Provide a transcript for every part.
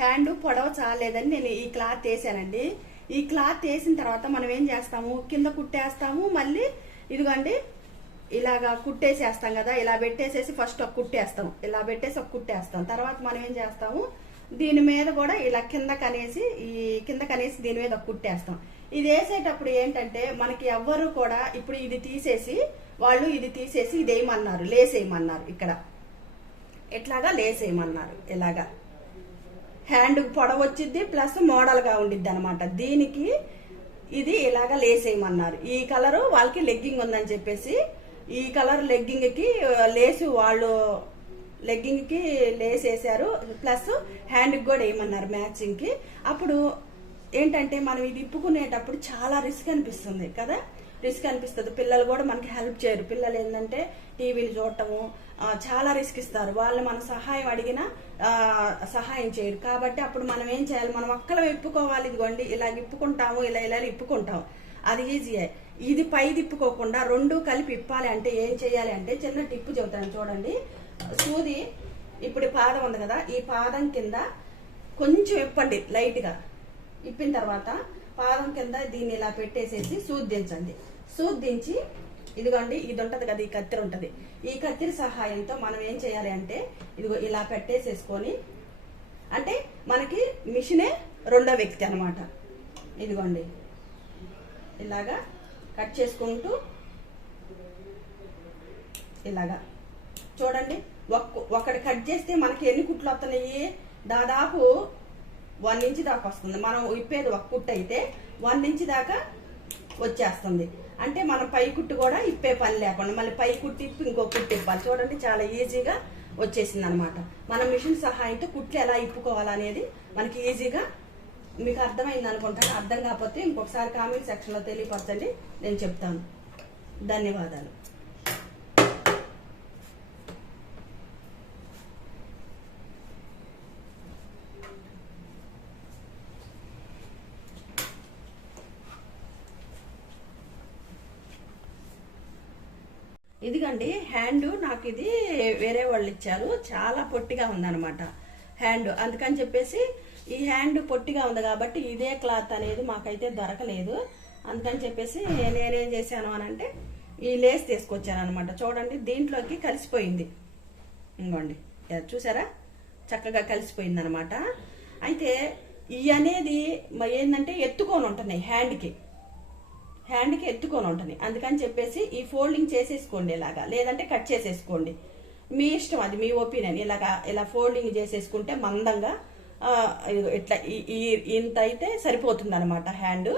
Hand పొడవ చాలేదని నేను ఈ cloth వేసానండి. ఈ క్లాత్ వేసిన తర్వాత మనం ఏం చేస్తాము? కింద కుట్టేస్తాము మళ్ళీ ఇదిగోండి ఇలాగా కుట్టేసేస్తాం కదా ఇలా పెట్టేసేసి ఫస్ట్ ఒక కుట్టేస్తాం ఇలా పెట్టేసి ఒక కుట్టేస్తాం. తర్వాత మనం ఏం చేస్తాము? దీని మీద కూడా ఇలా కింద కనేసి ఈ కింద కనేసి దీని మీద ఒక కుట్టేస్తాం. ఇది వేసేటప్పుడు ఏంటంటే మనకి ఎవ్వరు కూడా ఇప్పుడు ఇది తీసేసి వాళ్ళు ఇది తీసేసి ఇది వేయమన్నారు లేసేయమన్నారు ఇక్కడ. ఇట్లాగా లేసేయమన్నారు. ఇలాగా. హ్యాండ్ పొడవు వచ్చిద్ది ప్లస్ మోడల్గా ఉండిద్ది అనమాట దీనికి ఇది ఇలాగా లేసేయమన్నారు. ఈ కలరు వాళ్ళకి లెగ్గింగ్ ఉందని చెప్పేసి ఈ కలర్ లెగ్గింగ్కి లేసు వాళ్ళు లెగ్గింగ్కి లేస్ వేసారు ప్లస్ హ్యాండ్కి కూడా వేయమన్నారు మ్యాచింగ్కి అప్పుడు ఏంటంటే మనం ఇది ఇప్పుకునేటప్పుడు చాలా రిస్క్ అనిపిస్తుంది కదా? రిస్క్ అనిపిస్తుంది. పిల్లలు కూడా మనకి హెల్ప్ చేయరు. పిల్లలు ఏంటంటే టీవీలు చూడటము చాలా రిస్క్ ఇస్తారు. వాళ్ళు మన సహాయం అడిగినా సహాయం చేయరు. కాబట్టి అప్పుడు మనం ఏం చేయాలి? మనం ఒక్కలం ఇప్పుకోవాలి. ఇదిగోండి ఇలా ఇప్పుకుంటాము ఇలా ఇలా ఇప్పుకుంటాం. అది ఈజీయే ఇది పై తిప్పుకోకుండా రెండు కలిపి ఇప్పాలి అంటే ఏం చేయాలి అంటే చిన్న టిప్పు చెబుతాను చూడండి. సూది ఇప్పుడు ఈ పాదం ఉంది కదా ఈ పాదం కింద కొంచెం ఇప్పండి లైట్గా. ఇప్పిన తర్వాత పాదం కింద దీన్ని ఇలా పెట్టేసేసి సూది దించండి. సూది దించి ఇదిగోండి ఇది ఉంటది కదా ఈ కత్తిరి ఉంటది. ఈ కత్తిరి సహాయంతో మనం ఏం చేయాలి అంటే ఇదిగో ఇలా పెట్టేసేసుకొని అంటే మనకి మిషనే రెండో వ్యక్తి అన్నమాట. ఇదిగోండి. ఇలాగా కట్ చేసుకుంటూ ఇలాగా. చూడండి ఒకటి కట్ చేస్తే మనకి ఎన్ని కుట్లు వస్తున్నాయి దాదాపు వన్ ఇంచ్ దాకా వస్తుంది. మనం ఇప్పేది ఒక కుట్టు అయితే వన్ ఇంచ్ దాకా వచ్చేస్తుంది. అంటే మన పై కుట్టు కూడా ఇప్పే పని లేకుండా మళ్ళీ పై కుట్టు ఇప్పి ఇంకో కుట్టు ఇప్పాలి చూడండి చాలా ఈజీగా వచ్చేసింది అనమాట మన మిషన్ సహాయంతో కుట్లు ఎలా ఇప్పుకోవాలనేది మనకి ఈజీగా మీకు అర్థమైంది అనుకుంటాను అర్థం కాకపోతే ఇంకొకసారి కామెంట్ సెక్షన్లో తెలియపరచండి. నేను చెప్తాను. ధన్యవాదాలు ఇదిగండి హ్యాండ్ నాకు ఇది వేరే వాళ్ళు ఇచ్చారు. చాలా పొట్టిగా ఉందన్నమాట హ్యాండ్. అందుకని చెప్పేసి ఈ హ్యాండ్ పొట్టిగా ఉంది కాబట్టి ఇదే క్లాత్ అనేది మాకైతే దొరకలేదు. అందుకని చెప్పేసి నేనేం చేశాను అని అంటే ఈ లేస్ తీసుకొచ్చాను అనమాట చూడండి దీంట్లోకి కలిసిపోయింది. ఇంకోండి చూసారా? చక్కగా కలిసిపోయింది అనమాట అయితే ఈ అనేది ఏంటంటే ఎత్తుకొని ఉంటున్నాయి హ్యాండ్కి. హ్యాండ్కి ఎత్తుకొని ఉంటుంది. అందుకని చెప్పేసి ఈ ఫోల్డింగ్ చేసేసుకోండి ఇలాగా. లేదంటే కట్ చేసేసుకోండి. మీ ఇష్టం అది మీ ఒపీనియన్ ఇలాగా ఇలా ఫోల్డింగ్ చేసేసుకుంటే మందంగా ఇట్లా ఈ- ఇంత అయితే సరిపోతుంది అనమాట హ్యాండ్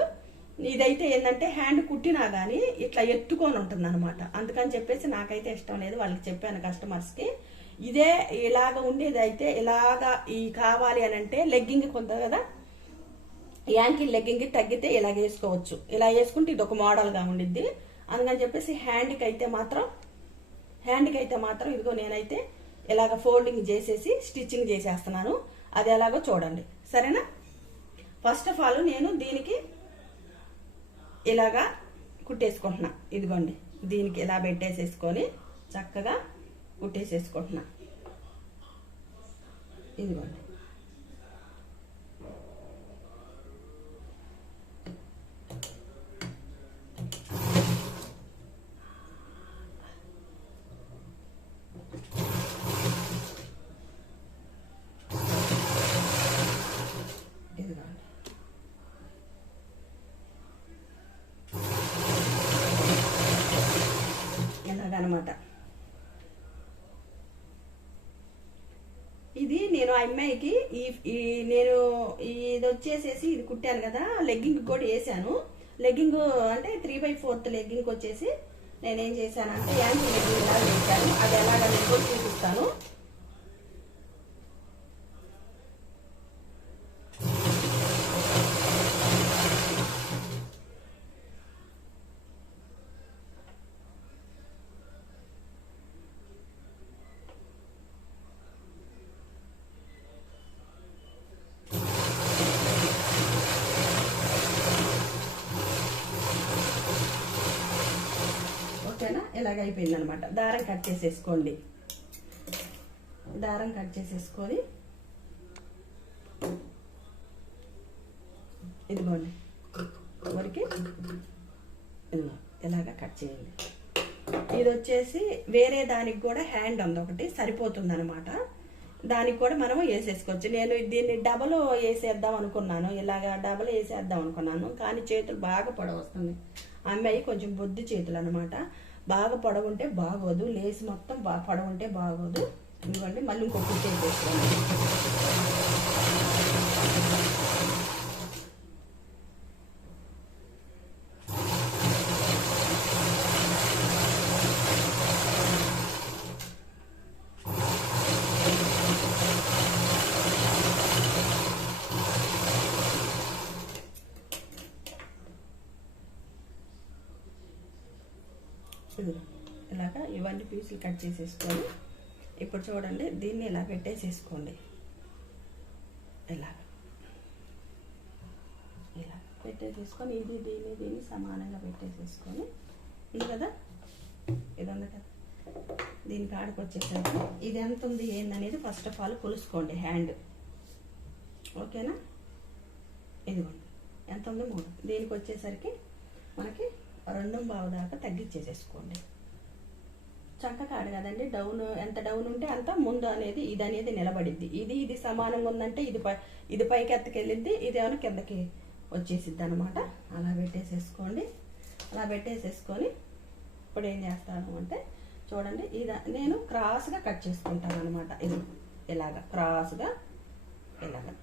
ఇదైతే ఏంటంటే హ్యాండ్ కుట్టినా కానీ ఇట్లా ఎత్తుకొని ఉంటుంది అనమాట అందుకని చెప్పేసి నాకైతే ఇష్టం లేదు. వాళ్ళకి చెప్పాను కస్టమర్స్కి ఇదే ఇలాగ ఉండేదైతే ఇలాగా ఈ కావాలి అని అంటే లెగ్గింగ్ కొంత కదా యాంకిల్ లెగ్గింగ్ తగ్గితే ఇలా వేసుకోవచ్చు ఇలా వేసుకుంటే ఇది ఒక మోడల్గా ఉండిద్ది. అందుకని చెప్పేసి హ్యాండ్కి అయితే మాత్రం హ్యాండ్కి అయితే మాత్రం ఇదిగో నేనైతే ఇలాగ ఫోల్డింగ్ చేసేసి స్టిచ్చింగ్ చేసేస్తున్నాను. అది ఎలాగో చూడండి. సరేనా? ఫస్ట్ ఆఫ్ ఆల్ నేను దీనికి ఇలాగా కుట్టేసుకుంటున్నా. ఇదిగోండి. దీనికి ఇలా పెట్టేసేసుకొని చక్కగా కుట్టేసేసుకుంటున్నా. ఇదిగోండి ఇలాగనమాట ఇది నేను ఆ అమ్మాయికి ఈ ఈ నేను ఇది వచ్చేసేసి ఇది కుట్టాను కదా లెగ్గింగ్ కూడా వేసాను. లెగ్గింగ్ అంటే త్రీ బై ఫోర్త్ లెగ్గింగ్ వచ్చేసి నేనేం చేశానంటే యాంటీ లెగ్గింగ్ లాగా వేసాను అది ఎలాగ నేను చూపిస్తాను. ఓకేనా? ఇలాగ అయిపోయింది అనమాట దారం కట్ చేసేసుకోండి. దారం కట్ చేసేసుకొని ఇదిగోండి. వరకు ఇదిగో ఇలాగ కట్ చేయండి. ఇది వచ్చేసి వేరే దానికి కూడా హ్యాండ్ ఉంది ఒకటి సరిపోతుంది అనమాట దానికి కూడా మనం వేసేసుకోవచ్చు. నేను దీన్ని డబల్ వేసేద్దాం అనుకున్నాను. ఇలాగా డబల్ వేసేద్దాం అనుకున్నాను. కానీ చేతులు బాగా పొడవస్తుంది అమ్మాయి కొంచెం బొద్దు చేతులు అనమాట. బాగా పొడవుంటే బాగోదు లేసి మొత్తం బాగా పొడవుంటే బాగోదు. ఎందుకంటే మళ్ళీ ఇంకొక కుట్టు వేసేసుకోండి ఇలాగా ఇవన్నీ పీసులు కట్ చేసేసుకొని ఇప్పుడు చూడండి దీన్ని ఇలా పెట్టేసేసుకోండి. ఇలాగ. ఇలా పెట్టేసేసుకొని ఇది దీన్ని దీన్ని సమానంగా పెట్టేసేసుకొని ఇది కదా? ఇది ఉంది కదా? దీని కాడకు వచ్చేసరికి ఇది ఎంత ఉంది ఏందనేది ఫస్ట్ ఆఫ్ ఆల్ కొలుసుకోండి హ్యాండ్ ఓకేనా? ఇదిగోండి. ఎంత ఉంది? మూడు. దీనికి వచ్చేసరికి మనకి రెండు బావు దాకా తగ్గించేసేసుకోండి. చంక కాడు కదండి డౌన్ ఎంత డౌన్ ఉంటే అంత ముందు అనేది ఇది అనేది నిలబడిద్ది. ఇది ఇది సమానంగా ఉందంటే ఇది పై ఇది పైకి ఎత్తుకెళ్ళింది ఇది ఏమైనా కిందకి వచ్చేసిద్ది అనమాట అలా పెట్టేసేసుకోండి. అలా పెట్టేసేసుకొని ఇప్పుడు ఏం చేస్తాను అంటే చూడండి ఇది నేను క్రాస్గా కట్ చేసుకుంటాను అనమాట ఇది ఇలాగా క్రాస్గా ఇలాగా.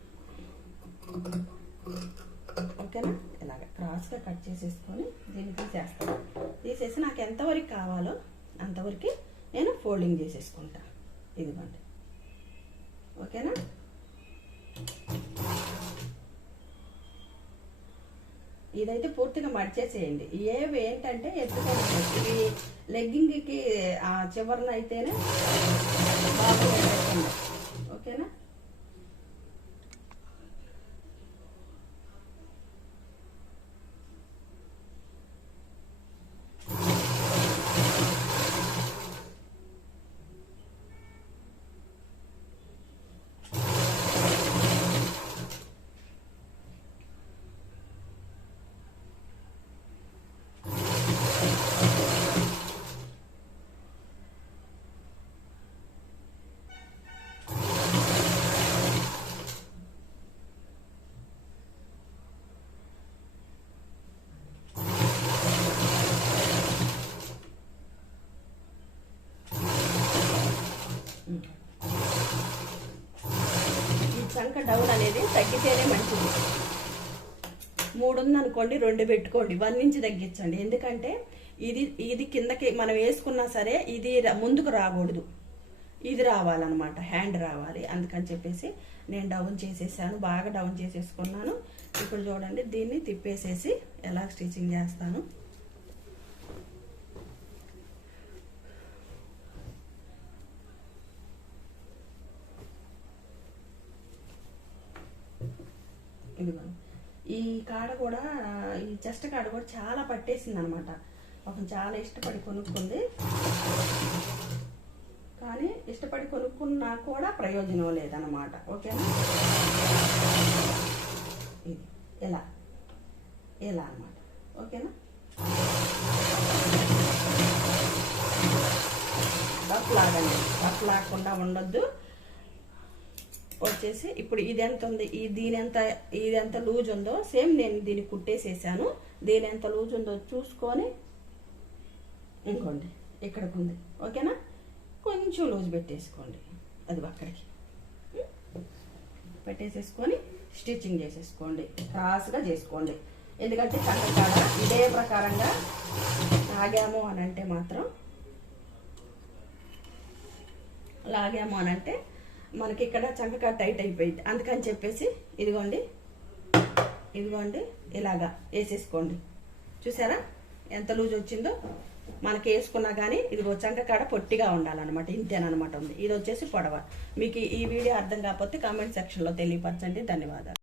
ఓకేనా? ఇలాగ క్రాస్గా కట్ చేసేసుకొని దీన్ని తీసేస్తాను. తీసేసి నాకు ఎంతవరకు కావాలో అంతవరకు నేను ఫోల్డింగ్ చేసేసుకుంటా. ఇదిగోండి. ఓకేనా? ఇదైతే పూర్తిగా మడిచేసేయండి. ఏవి ఏంటంటే ఎందుకంటే ఇవి లెగ్గింగ్కి ఆ చివరన అయితేనే బాగా వేసేయండి. ఓకేనా ఈ చంక డౌన్ అనేది తగ్గితేనే మంచిది. మూడు ఉందనుకోండి రెండు పెట్టుకోండి. వన్ నుంచి తగ్గించండి. ఎందుకంటే ఇది ఇది కిందకి మనం వేసుకున్నా సరే ఇది ముందుకు రాకూడదు. ఇది రావాలన్నమాట. హ్యాండ్ రావాలి. అందుకని చెప్పేసి నేను డౌన్ చేసేసాను. బాగా డౌన్ చేసేసుకున్నాను. ఇప్పుడు చూడండి దీన్ని తిప్పేసేసి ఎలా స్టిచ్చింగ్ చేస్తాను. ఇదిగో. ఈ కాడ కూడా ఈ చెస్ట్ కాడ కూడా చాలా పట్టేసింది అనమాట పాపం చాలా ఇష్టపడి కొనుక్కుంది. కానీ ఇష్టపడి కొనుక్కున్నా కూడా ప్రయోజనం లేదనమాట. ఓకేనా? ఇది. ఇలా. ఇలా అన్నమాట ఓకేనా? రఫ్ లాగండి. డప్ లాగకుండా ఉండొద్దు. వచ్చేసి ఇప్పుడు ఇది ఎంత ఉంది? ఈ దీని ఎంత ఇది ఎంత లూజ్ ఉందో సేమ్ నేను దీన్ని కుట్టేసేసాను. దీని ఎంత లూజ్ ఉందో చూసుకొని ఇంకోండి ఇక్కడికి ఉంది. ఓకేనా? కొంచెం లూజ్ పెట్టేసుకోండి. అది అక్కడికి. పెట్టేసేసుకొని స్టిచ్చింగ్ చేసేసుకోండి. క్రాస్గా చేసుకోండి. ఎందుకంటే చక్కకాడ ఇదే ప్రకారంగా లాగాము అని అంటే మాత్రం లాగాము అని అంటే మనకి ఇక్కడ చంకక టైట్ అయిపోయింది. అందుకని చెప్పేసి ఇదిగోండి. ఇదిగోండి ఇలాగా వేసేసుకోండి. చూసారా? ఎంత లూజ్ వచ్చిందో? మనకి వేసుకున్నా కానీ ఇదిగో చంక కాడ పొట్టిగా ఉండాలన్నమాట. ఇంతేనమాట ఉంది. ఇది వచ్చేసి పొడవ. మీకు ఈ వీడియో అర్థం కాకపోతే కామెంట్ సెక్షన్లో తెలియపరచండి. ధన్యవాదాలు.